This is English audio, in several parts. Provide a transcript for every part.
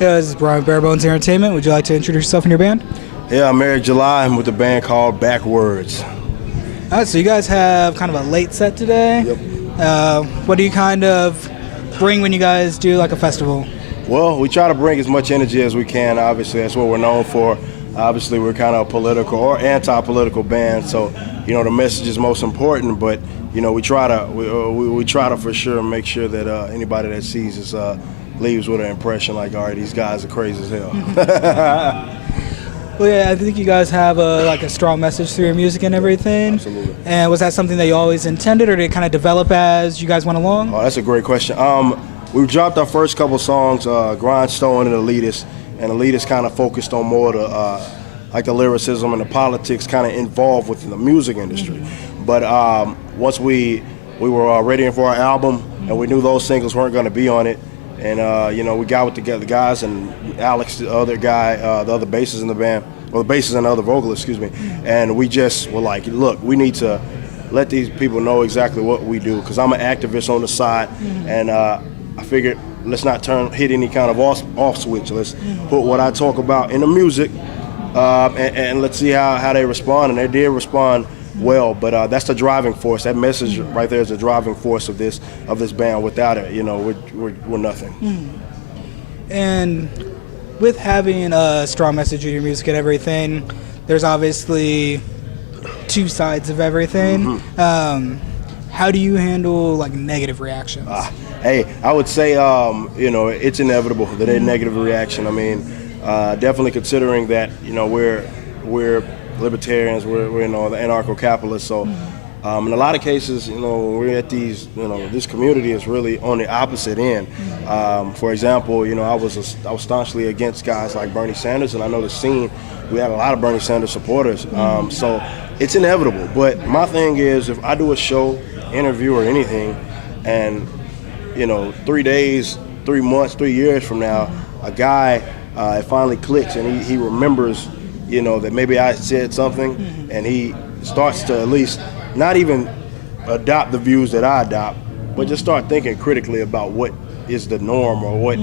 Yeah, this is Brian Barebones Entertainment. Would you like to introduce yourself and your band? Yeah, I'm Eric July. I'm with a band called Backwordz. All right, so you guys have kind of a late set today. Yep. What do you kind of bring when you guys do like a festival? Well, we try to bring as much energy as we can. Obviously, that's what we're known for. Obviously, we're kind of a political or anti-political band, so the message is most important. But we try to for sure make sure that anybody that sees us leaves with an impression like, all right, these guys are crazy as hell. Well, yeah, I think you guys have a strong message through your music and everything. Absolutely. And was that something that you always intended, or did it kind of develop as you guys went along? Oh, that's a great question. We dropped our first couple songs, Grindstone and Elitist, and Elitist kind of focused on more the lyricism and the politics kind of involved within the music industry. But once we were ready for our album, and we knew those singles weren't going to be on it, and we got with the guys and Alex, the other guy, the other bassist in the band, or the bassist and the other vocalist, excuse me, and we just were like, look, we need to let these people know exactly what we do, because I'm an activist on the side, and I figured let's not hit any kind of off switch. Let's put what I talk about in the music, and let's see how they respond, and they did respond well. But that's the driving force. That message right there is the driving force of this band. Without it, we're nothing. And with having a strong message in your music and everything, there's obviously two sides of everything. How do you handle negative reactions? Hey, I would say it's inevitable that a negative reaction. I mean, definitely considering that we're libertarians, we're the anarcho-capitalists. So in a lot of cases, we're at these, this community is really on the opposite end. For example, I was staunchly against guys like Bernie Sanders, and I know the scene, we had a lot of Bernie Sanders supporters. So it's inevitable. But my thing is, if I do a show, interview, or anything, and 3 days, 3 months, 3 years from now, a guy it finally clicks and he remembers, that maybe I said something, and he starts to at least not even adopt the views that I adopt, but just start thinking critically about what is the norm or what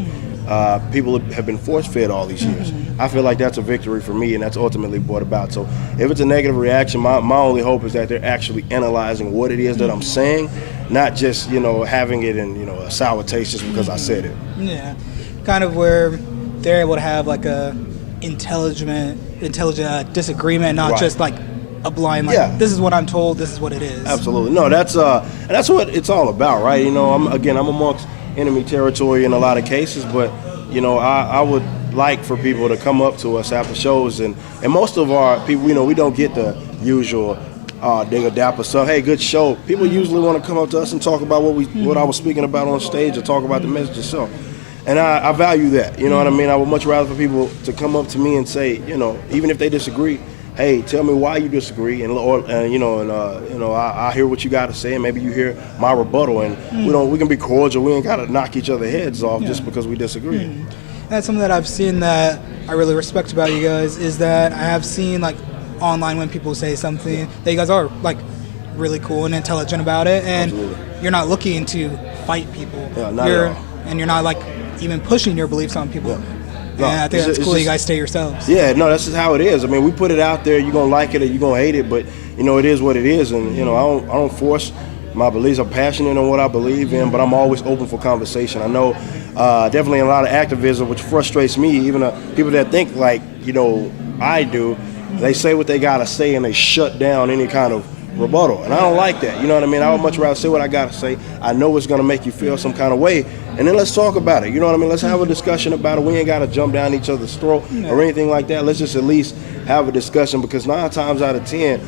people have been force-fed all these years. I feel like that's a victory for me, and that's ultimately brought about. So if it's a negative reaction, my only hope is that they're actually analyzing what it is that I'm saying, not just having it in a sour taste just because I said it. Yeah, kind of where they're able to have a intelligent disagreement, not just a blind this is what I'm told, this is what it is. Absolutely. No, that's what it's all about, right? I'm amongst enemy territory in a lot of cases, but I would like for people to come up to us after shows, and most of our people, we don't get the usual dig a dapper stuff. Hey, good show. People usually want to come up to us and talk about what I was speaking about on stage, or talk about the message itself. And I value that, what I mean? I would much rather for people to come up to me and say, even if they disagree, hey, tell me why you disagree, and I hear what you got to say, and maybe you hear my rebuttal, and we can be cordial. We ain't got to knock each other's heads off just because we disagree. That's something that I've seen that I really respect about you guys, is that I have seen online when people say something that you guys are really cool and intelligent about it, and you're not looking to fight people. Yeah, not at all. And you're not even pushing your beliefs on people. Yeah. No, and I think that's cool. You guys stay yourselves. Yeah, no, that's just how it is. I mean, we put it out there. You're gonna like it or you're gonna hate it, but it is what it is. And I don't force my beliefs. I'm passionate on what I believe in, but I'm always open for conversation. I know definitely a lot of activism, which frustrates me. Even people that think I do, they say what they gotta say and they shut down any kind of rebuttal, and I don't like that. You know what I mean? I would much rather say what I gotta say. I know it's gonna make you feel some kind of way, and then let's talk about it. You know what I mean? Let's have a discussion about it. We ain't gotta jump down each other's throat or anything like that. Let's just at least have a discussion, because 9 times out of 10,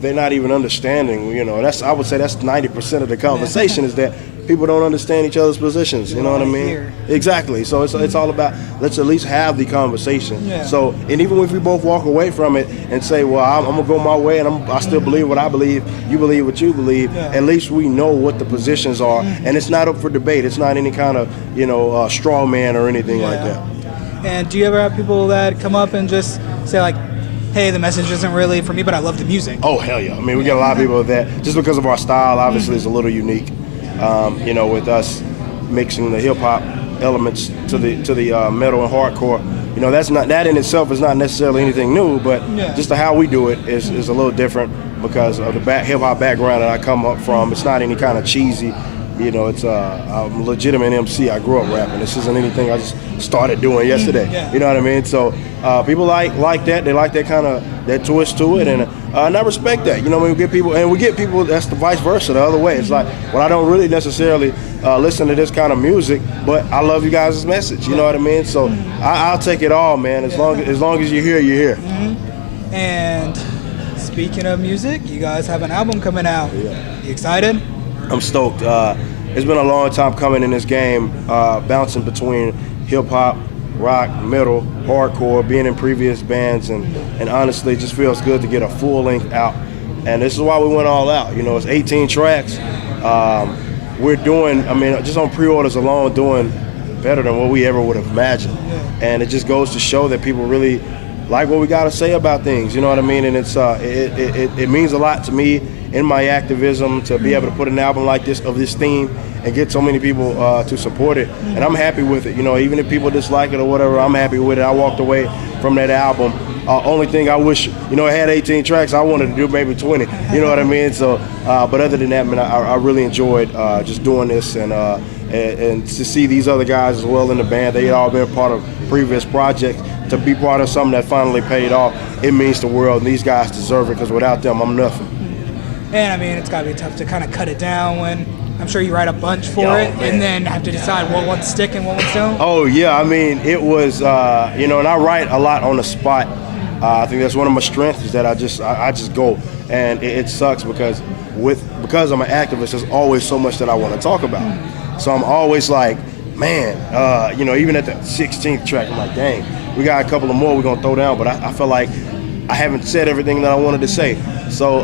they're not even understanding. I would say that's 90% of the conversation is that people don't understand each other's positions. You know what I mean? Exactly. So it's all about, let's at least have the conversation. Yeah. So, and even if we both walk away from it and say, well, I'm gonna go my way, and I still believe what I believe, you believe what you believe, at least we know what the positions are, and it's not up for debate. It's not any kind of straw man or anything like that. And do you ever have people that come up and just say hey, the message isn't really for me, but I love the music? Oh, hell yeah. I mean, we get a lot of people with that, just because of our style. Obviously, it's a little unique, with us mixing the hip-hop elements to the metal and hardcore. You know, that in itself is not necessarily anything new, but just how we do it is a little different because of the hip hop background that I come up from. It's not any kind of cheesy. You know, it's I'm a legitimate MC. I grew up rapping. This isn't anything I just started doing yesterday. You know what I mean? So people like that. They like that kind of that twist to it, and I respect that. You know, we get people that's the vice versa the other way. It's like, well, I don't really necessarily listen to this kind of music, but I love you guys' message. You know what I mean? So I'll take it all, man. As long as you're here, you're here. And speaking of music, you guys have an album coming out. You excited? I'm stoked. It's been a long time coming in this game, bouncing between hip-hop, rock, metal, hardcore, being in previous bands, and honestly, it just feels good to get a full length out. And this is why we went all out. You know, it's 18 tracks. We're doing, just on pre-orders alone, doing better than what we ever would have imagined. And it just goes to show that people really like what we got to say about things. You know what I mean? And it's it means a lot to me in my activism to be able to put an album like this of this theme and get so many people to support it. And I'm happy with it. You know, even if people dislike it or whatever, I'm happy with it. I walked away from that album. Only thing I wish, you know, it had 18 tracks. I wanted to do maybe 20. You know what I mean? So, but other than that, man, I really enjoyed just doing this and to see these other guys as well in the band. They had all been part of previous projects. To be part of something that finally paid off, it means the world. And these guys deserve it because without them, I'm nothing. And I mean, it's got to be tough to kind of cut it down when I'm sure you write a bunch for it and then have to decide what one's stick and what one's don't. Oh, yeah. I mean, it was, you know, and I write a lot on the spot. I think that's one of my strengths is that I just go. And it sucks because I'm an activist, there's always so much that I want to talk about. So I'm always like, man, you know, even at the 16th track, I'm like, dang, we got a couple of more we're going to throw down. But I feel like I haven't said everything that I wanted to say. So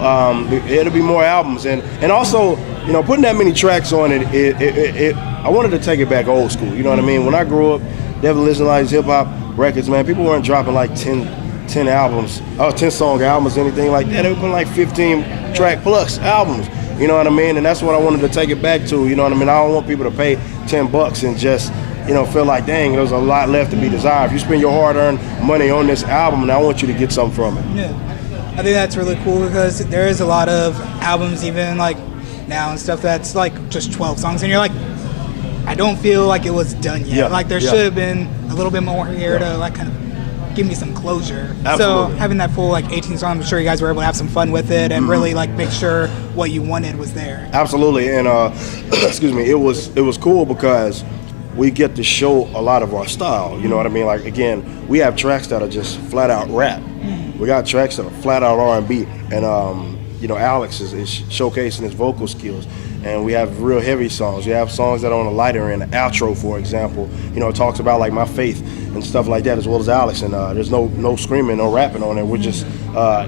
it'll be more albums. And also, you know, putting that many tracks on it, I wanted to take it back old school. You know what I mean? When I grew up, definitely listening to like hip-hop records, man, people weren't dropping like 10 albums, 10-song albums, anything like that. They were putting like 15-track plus albums. You know what I mean? And that's what I wanted to take it back to. You know what I mean? I don't want people to pay $10 and just, you know, feel like, dang, there's a lot left to be desired. If you spend your hard-earned money on this album, and I want you to get something from it. Yeah, I think that's really cool because there is a lot of albums, even like now and stuff, that's like just 12 songs, and you're like, I don't feel like it was done yet. Like there should have been a little bit more here to like kind of give me some closure. Absolutely. So having that full like 18 songs, I'm sure you guys were able to have some fun with it and really like make sure what you wanted was there. Absolutely, and excuse me, it was cool because we get to show a lot of our style. You know what I mean? Like again, we have tracks that are just flat out rap. We got tracks that are flat out R&B, and you know, Alex is showcasing his vocal skills. And we have real heavy songs. We have songs that are on the lighter end. The outro, for example, you know, it talks about like my faith and stuff like that, as well as Alex. And there's no screaming, no rapping on it. We're just,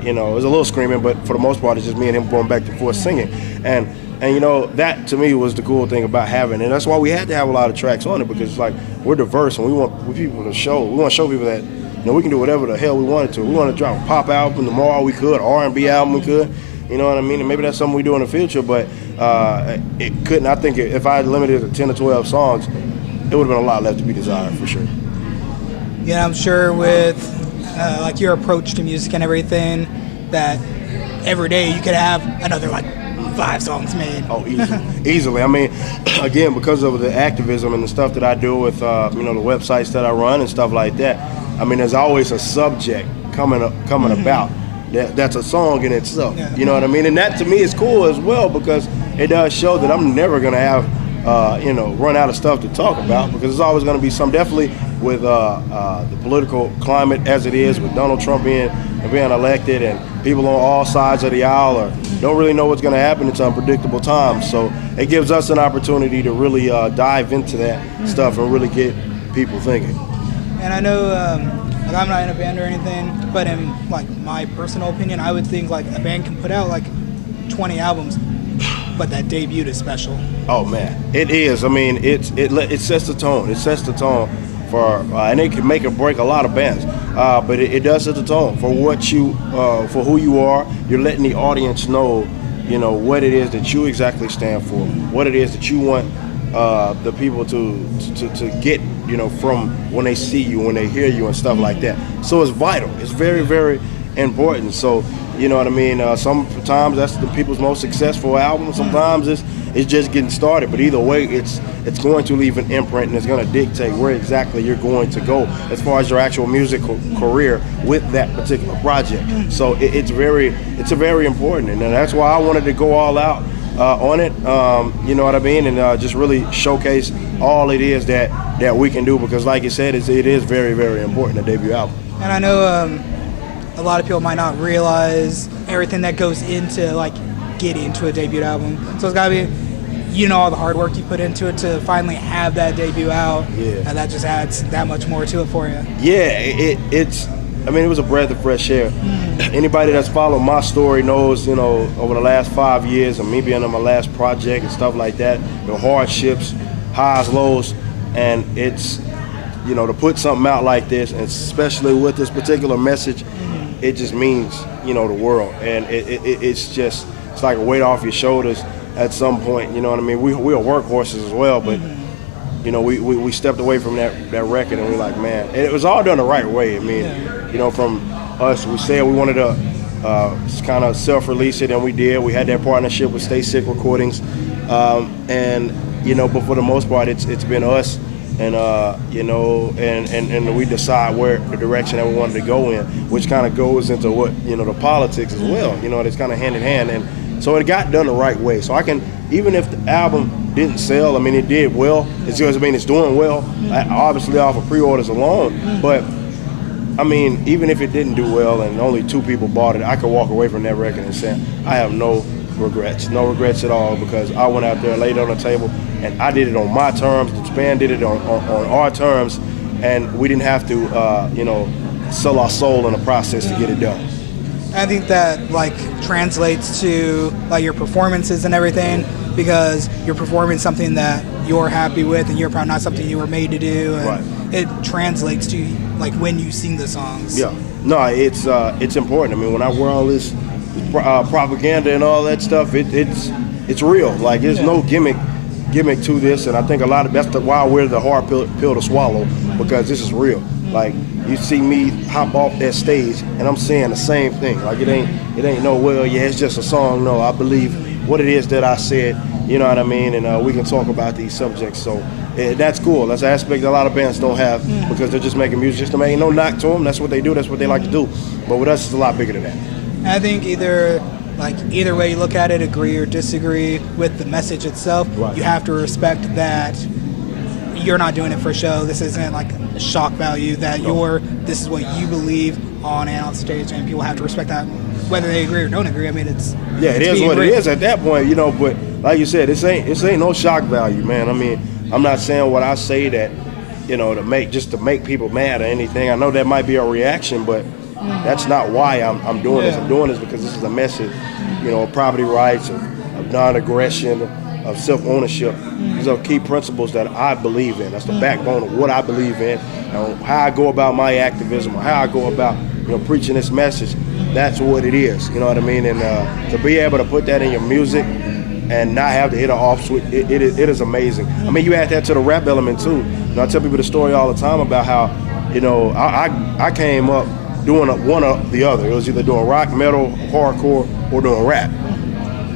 you know, there's a little screaming, but for the most part, it's just me and him going back and forth singing. And you know, that to me was the cool thing about having it. And that's why we had to have a lot of tracks on it, because it's like we're diverse and we want people to show. We want to show people that, you know, we can do whatever the hell we wanted to. We want to drop a pop album tomorrow, we could, R&B album we could. You know what I mean? And maybe that's something we do in the future, but it couldn't. I think if I had limited it to 10 or 12 songs, it would have been a lot left to be desired for sure. Yeah, I'm sure with like your approach to music and everything, that every day you could have another like 5 songs made. Oh, easily. I mean, again, because of the activism and the stuff that I do with you know, the websites that I run and stuff like that. I mean, there's always a subject coming about. That's a song in itself. You know what I mean? And that to me is cool as well, because it does show that I'm never gonna have you know, run out of stuff to talk about, because there's always gonna be some, definitely with the political climate as it is, with Donald Trump being elected and people on all sides of the aisle or don't really know what's gonna happen. It's unpredictable times. So it gives us an opportunity to really dive into that stuff and really get people thinking. And I know like I'm not in a band or anything, but in like my personal opinion, I would think like a band can put out like 20 albums, but that debut is special. Oh man, it is. I mean, it sets the tone. It sets the tone for, and it can make or break a lot of bands. But it does set the tone for what you, for who you are. You're letting the audience know, you know, what it is that you exactly stand for, what it is that you want the people to get, you know, from when they see you, when they hear you and stuff like that. So it's vital. It's very, very important. So, you know what I mean? Sometimes that's the people's most successful album. Sometimes it's just getting started. But either way, it's going to leave an imprint, and it's going to dictate where exactly you're going to go as far as your actual musical career with that particular project. So it's very important, and that's why I wanted to go all out on it. You know what I mean? And just really showcase all it is that we can do, because like you said, it is very, very important, a debut album. And I know a lot of people might not realize everything that goes into like getting to a debut album. So it's gotta be, you know, all the hard work you put into it to finally have that debut out. Yeah. And that just adds that much more to it for you. Yeah, it's. I mean, it was a breath of fresh air. Anybody that's followed my story knows, you know, over the last 5 years of me being on my last project and stuff like that, the hardships, highs, lows, and it's, you know, to put something out like this, and especially with this particular message, it just means, you know, the world. And it's like a weight off your shoulders at some point, you know what I mean? We are workhorses as well, but you know, we stepped away from that record, and we're like, man, and it was all done the right way. I mean, you know, from us, we said we wanted to kind of self-release it, and we did. We had that partnership with Stay Sick Recordings, and you know, but for the most part, it's been us, and you know, and we decide where the direction that we wanted to go in, which kind of goes into what, you know, the politics as well. You know, it's kind of hand in hand, and so it got done the right way. So I can, even if the album didn't sell, I mean, it did well. It's doing well, obviously off of pre-orders alone. But I mean, even if it didn't do well and only 2 people bought it, I could walk away from that record and say, I have no regrets at all, because I went out there and laid it on the table, and I did it on my terms. The band did it on our terms, and we didn't have to, you know, sell our soul in the process to get it done. I think that like translates to like your performances and everything, because you're performing something that you're happy with and you're proud, not something you were made to do, and right. It translates to like when you sing the songs. Yeah, no, it's important. I mean, when I wear all this propaganda and all that stuff, it's real. Like, there's no gimmick to this, and I think that's why I wear the hard pill to swallow, because this is real. Like, you see me hop off that stage, and I'm saying the same thing. Like, it ain't no, well, yeah, it's just a song. No, I believe what it is that I said. You know what I mean? And we can talk about these subjects. So that's cool. That's an aspect that a lot of bands don't have, because they're just making music just to make. No knock to them. That's what they do. That's what they like to do. But with us, it's a lot bigger than that. I think either way you look at it, agree or disagree with the message itself, right. You have to respect that you're not doing it for show. This isn't like shock value, that this is what you believe on and off stage, and people have to respect that, whether they agree or don't agree. I mean, it is what it is at that point, you know. But like you said, this ain't no shock value, man. I mean, I'm not saying what I say that, you know, to make people mad or anything. I know that might be a reaction, but that's not why I'm doing this. I'm doing this because this is a message, you know, of property rights, of non-aggression, of self-ownership. These are key principles that I believe in. That's the backbone of what I believe in, and how I go about my activism, or how I go about, you know, preaching this message. That's what it is. You know what I mean? And to be able to put that in your music and not have to hit an off switch, it is amazing. I mean, you add that to the rap element too. You know, I tell people the story all the time about how, you know, I came up doing one or the other. It was either doing rock, metal, hardcore, or doing rap.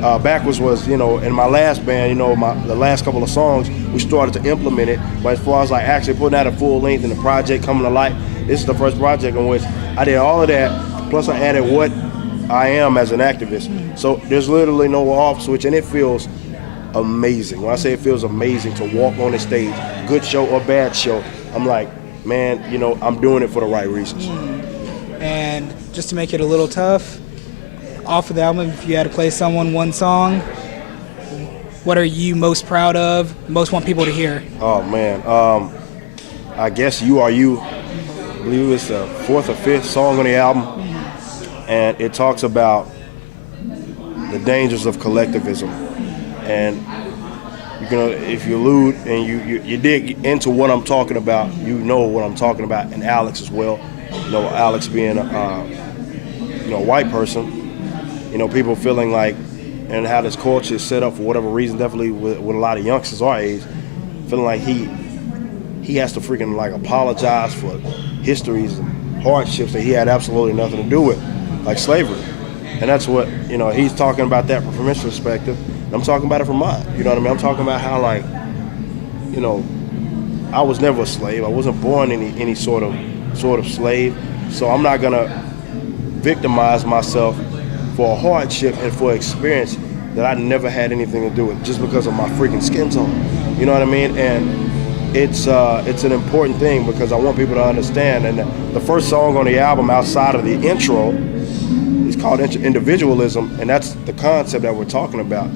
Backwordz was, you know, in my last band, you know, the last couple of songs, we started to implement it. But as far as like actually putting out a full length and the project coming to light, this is the first project in which I did all of that, plus I added what I am as an activist. So there's literally no off switch, and it feels amazing. When I say it feels amazing to walk on the stage, good show or bad show, I'm like, man, you know, I'm doing it for the right reasons. And just to make it a little tough, off of the album, if you had to play someone one song, what are you most proud of, most want people to hear? Oh man, I guess You Are You. I believe it's the 4th or 5th song on the album, and it talks about the dangers of collectivism. And you're gonna, if you allude and you dig into what I'm talking about, you know what I'm talking about, and Alex as well. You know, Alex being a white person. You know, people feeling like, and how this culture is set up for whatever reason, definitely with a lot of youngsters our age, feeling like he has to freaking like apologize for histories and hardships that he had absolutely nothing to do with, like slavery. And that's what, you know, he's talking about that from his perspective. I'm talking about it from mine. You know what I mean? I'm talking about how, like, you know, I was never a slave. I wasn't born any sort of slave. So I'm not gonna victimize myself for a hardship and for experience that I never had anything to do with, just because of my freaking skin tone. You know what I mean? And it's an important thing because I want people to understand. And the first song on the album outside of the intro is called Individualism, and that's the concept that we're talking about.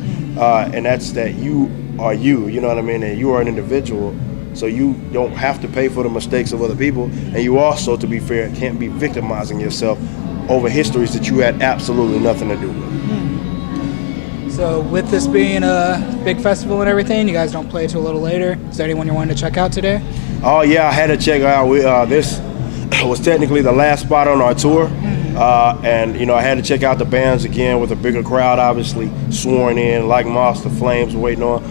And that's that you are you know what I mean? And you are an individual, so you don't have to pay for the mistakes of other people. And you also, to be fair, can't be victimizing yourself over histories that you had absolutely nothing to do with. So with this being a big festival and everything, you guys don't play till a little later. Is there anyone you wanted to check out today? Oh yeah, I had to check out. This was technically the last spot on our tour. And you know, I had to check out the bands again with a bigger crowd, obviously sworn in, like Moss, the Flames, waiting on.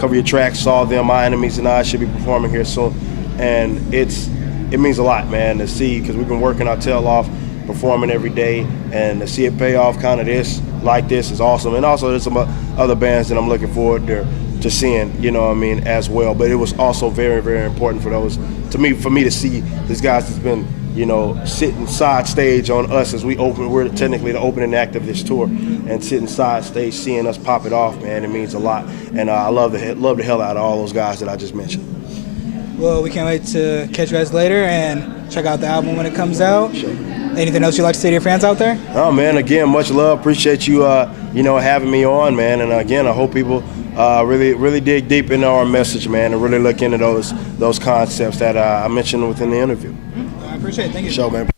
Cover Your Tracks, Saw Them, My Enemies and I should be performing here soon. And it means a lot, man, to see, because we've been working our tail off, performing every day, and to see it pay off kind of like this is awesome. And also there's some other bands that I'm looking forward to seeing, you know what I mean, as well. But it was also very, very important for me to see these guys that's been, you know, sitting side stage on us as we open. We're technically the opening act of this tour, and sitting side stage, seeing us pop it off, man, it means a lot. And I love the hell out of all those guys that I just mentioned. Well, we can't wait to catch you guys later and check out the album when it comes out. Sure. Anything else you'd like to say to your fans out there? Oh man, again, much love. Appreciate you, you know, having me on, man. And again, I hope people really dig deep into our message, man, and really look into those concepts that I mentioned within the interview. I appreciate it. Thank you. Sure, man.